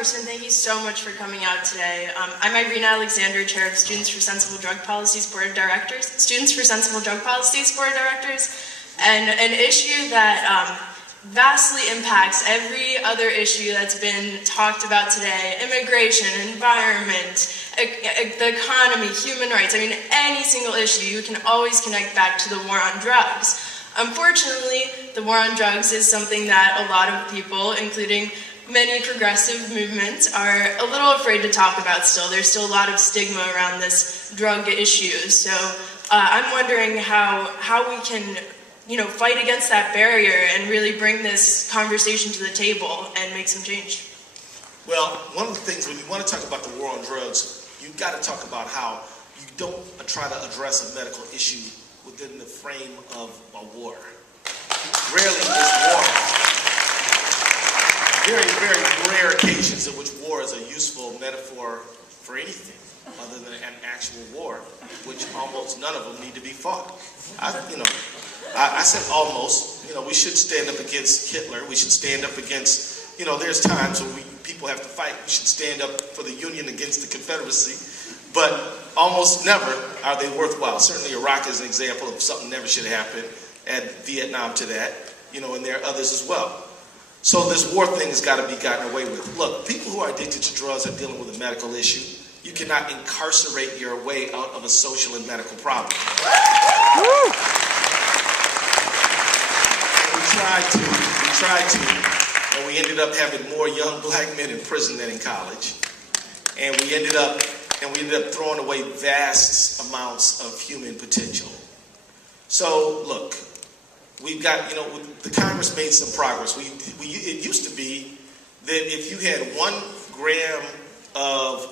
Congressman, thank you so much for coming out today. I'm Irina Alexander, Chair of Students for Sensible Drug Policy's Board of Directors. Students for Sensible Drug Policy's Board of Directors, and an issue that vastly impacts every other issue that's been talked about today: immigration, environment, the economy, human rights. I mean, any single issue, you can always connect back to the war on drugs. Unfortunately, the war on drugs is something that a lot of people, including many progressive movements, are a little afraid to talk about still. There's still a lot of stigma around this drug issue. So I'm wondering how we can fight against that barrier and really bring this conversation to the table and make some change. Well, one of the things when you want to talk about the war on drugs, you've got to talk about how you don't try to address a medical issue within the frame of a war. Rarely is war. Very, very rare occasions in which war is a useful metaphor for anything other than an actual war, which almost none of them need to be fought. I said almost. We should stand up against Hitler. We should stand up against, there's times when people have to fight. We should stand up for the Union against the Confederacy. But almost never are they worthwhile. Certainly Iraq is an example of something never should happen. Add Vietnam to that, and there are others as well. So this war thing has got to be gotten away with. Look, people who are addicted to drugs are dealing with a medical issue. You cannot incarcerate your way out of a social and medical problem. We tried to, and we ended up having more young black men in prison than in college. And we ended up throwing away vast amounts of human potential. So, look, we've got, the Congress made some progress. It used to be that if you had 1 gram of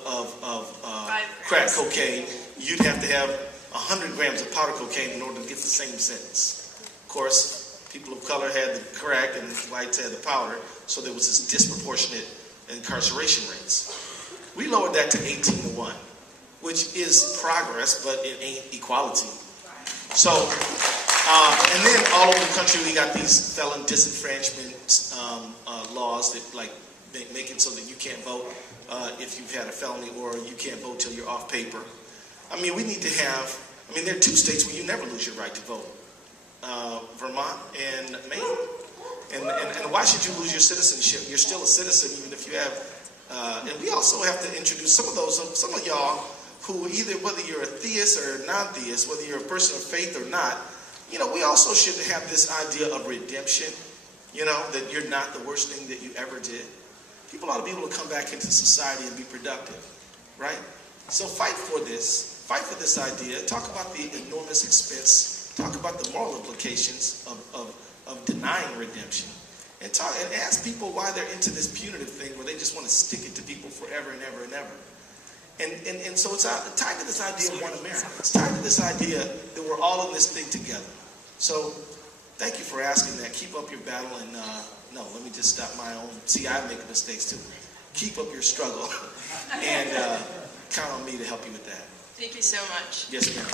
crack cocaine, you'd have to have 100 grams of powder cocaine in order to get the same sentence. Of course, people of color had the crack and whites had the powder, so there was this disproportionate incarceration rates. We lowered that to 18-1, which is progress, but it ain't equality. So, and then all over the country we got these felon disenfranchisement laws that make it so that you can't vote if you've had a felony, or you can't vote till you're off paper. I mean, we need to have, there are 2 states where you never lose your right to vote, Vermont and Maine. And why should you lose your citizenship? You're still a citizen even if you have, and we also have to introduce some of y'all who either, whether you're a theist or a non-theist, whether you're a person of faith or not, we also should have this idea of redemption, that you're not the worst thing that you ever did. People ought to be able to come back into society and be productive, right? So fight for this idea. Talk about the enormous expense. Talk about the moral implications of denying redemption. And ask people why they're into this punitive thing where they just want to stick it to people forever and ever and ever. And so it's tied to this idea of one America. It's tied to this idea that we're all in this thing together. So thank you for asking that. Keep up your battle, and no, let me just stop my own. See, I make mistakes too. Keep up your struggle, and count on me to help you with that. Thank you so much. Yes, ma'am.